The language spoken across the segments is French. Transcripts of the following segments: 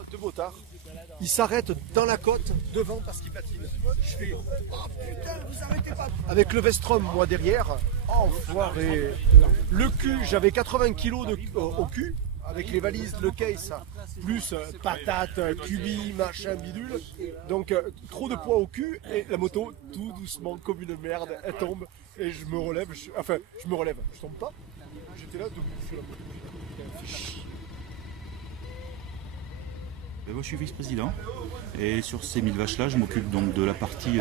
vois deux motards. Ils s'arrêtent dans la côte devant parce qu'ils patinent. Je fais oh putain, vous arrêtez pas. Avec le Vestrom, moi derrière, enfoiré. Le cul, j'avais 80 kilos au cul. Avec les valises, le case, plus patates, cubis, machin, bidule. Donc trop de poids au cul et la moto, tout doucement, comme une merde, elle tombe. Et je me relève, je me relève, je tombe pas. J'étais là debout sur la moto. Moi, je suis vice-président et sur ces 1000 vaches là je m'occupe donc de la partie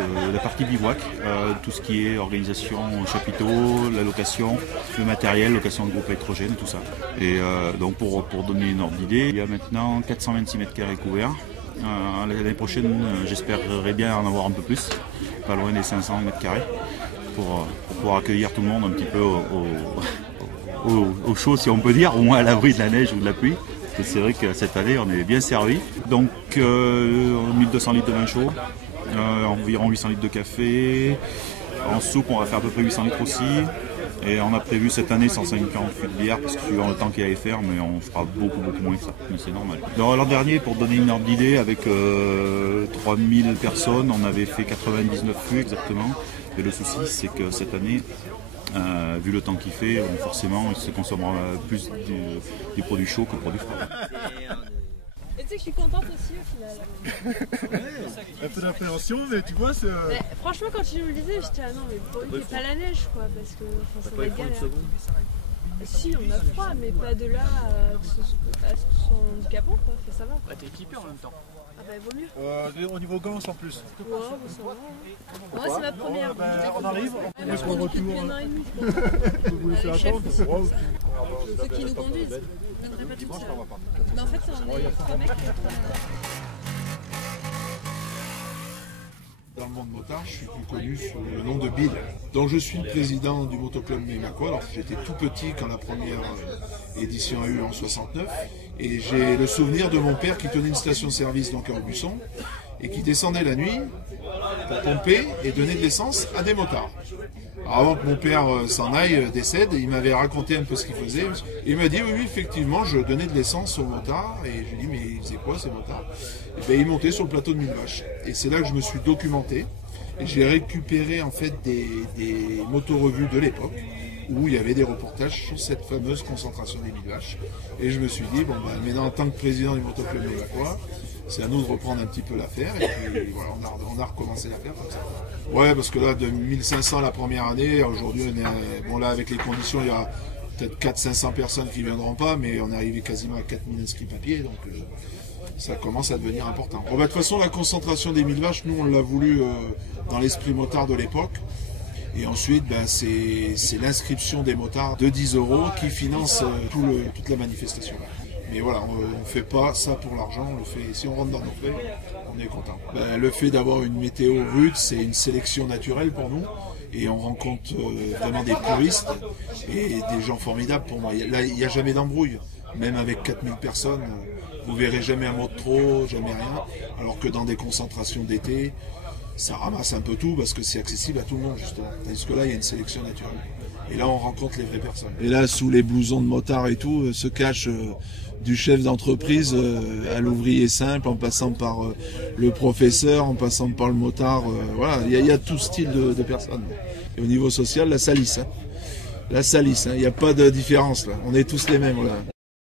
bivouac, tout ce qui est organisation chapiteau, la location, le matériel, location de groupe électrogène et tout ça. Et donc pour donner une ordre d'idée, il y a maintenant 426 mètres carrés couverts. L'année prochaine j'espérerais bien en avoir un peu plus, pas loin des 500 mètres carrés pour pouvoir accueillir tout le monde un petit peu au chaud si on peut dire, au moins à l'abri de la neige ou de la pluie. C'est vrai que cette année on est bien servi. Donc 1200 litres de vin chaud, environ 800 litres de café. En soupe on va faire à peu près 800 litres aussi. Et on a prévu cette année 158 de bière parce que suivant le temps qu'il y a à faire, mais on fera beaucoup moins que ça, mais c'est normal. L'an dernier, pour donner une ordre d'idée, avec 3000 personnes, on avait fait 99 fûts exactement. Et le souci c'est que cette année, vu le temps qu'il fait, forcément il se consommera plus des produits chauds que des produits froids. Et tu sais que je suis contente aussi au final. Un peu d'appréhension, mais tu vois, c'est... Franchement, quand tu me le disais, j'étais ah non, mais pour lui, c'est pas la neige quoi, parce que ça va être galère. Si, on a froid, mais pas de là à ce que ce soit handicapant quoi, ça va. Bah, t'es équipé en même temps. Ah bah, il vaut mieux. au niveau gants en plus. Ouais, bah, ça va. Moi, c'est ma première. On arrive, on est en retour. Vous voulez faire attendre? Ceux qui nous conduisent, je ne viendrai pas toute seule. Mais en fait, on est 3 mecs et 3 nanas. Dans le monde motard, je suis plus connu sous le nom de Bill. Donc je suis le président du motoclub Mémacois. Alors j'étais tout petit quand la première édition a eu en 69. Et j'ai le souvenir de mon père qui tenait une station-service donc à Aubusson et qui descendait la nuit pour pomper et donner de l'essence à des motards. Alors avant que mon père s'en aille, décède, il m'avait raconté un peu ce qu'il faisait. Il m'a dit oui, effectivement, je donnais de l'essence aux motards. Et je lui ai dit mais ils faisaient quoi ces motards? Et bien, ils montaient sur le plateau de 1000 vaches. Et c'est là que je me suis documenté. Et j'ai récupéré en fait des motorevues de l'époque où il y avait des reportages sur cette fameuse concentration des 1000 vaches. Et je me suis dit, bon ben maintenant en tant que président du motoclub Mémacois, c'est à nous de reprendre un petit peu l'affaire. Et puis voilà, on a recommencé l'affaire comme ça. Ouais, parce que là, de 1500 la première année, aujourd'hui, bon là avec les conditions, il y a peut-être 400-500 personnes qui ne viendront pas, mais on est arrivé quasiment à 4000 inscrits papier, donc ça commence à devenir important. Bon, bah, de toute façon, la concentration des 1000 vaches, nous on l'a voulu dans l'esprit motard de l'époque. Et ensuite, ben, c'est l'inscription des motards de 10 € qui finance toute la manifestation. Mais voilà, on ne fait pas ça pour l'argent, on le fait. Si on rentre dans nos frais, on est content. Ben, le fait d'avoir une météo rude, c'est une sélection naturelle pour nous. Et on rencontre vraiment des puristes et des gens formidables pour moi. Là, il n'y a jamais d'embrouille. Même avec 4000 personnes, vous verrez jamais un mot de trop, jamais rien. Alors que dans des concentrations d'été, ça ramasse un peu tout parce que c'est accessible à tout le monde justement. Tandis que là, il y a une sélection naturelle. Et là, on rencontre les vraies personnes. Et là, sous les blousons de motards et tout, se cache du chef d'entreprise à l'ouvrier simple, en passant par le professeur, en passant par le motard. Voilà, il y a tout style de personnes. Et au niveau social, la salisse. Hein. La salisse, il n'y a pas de différence là. On est tous les mêmes là.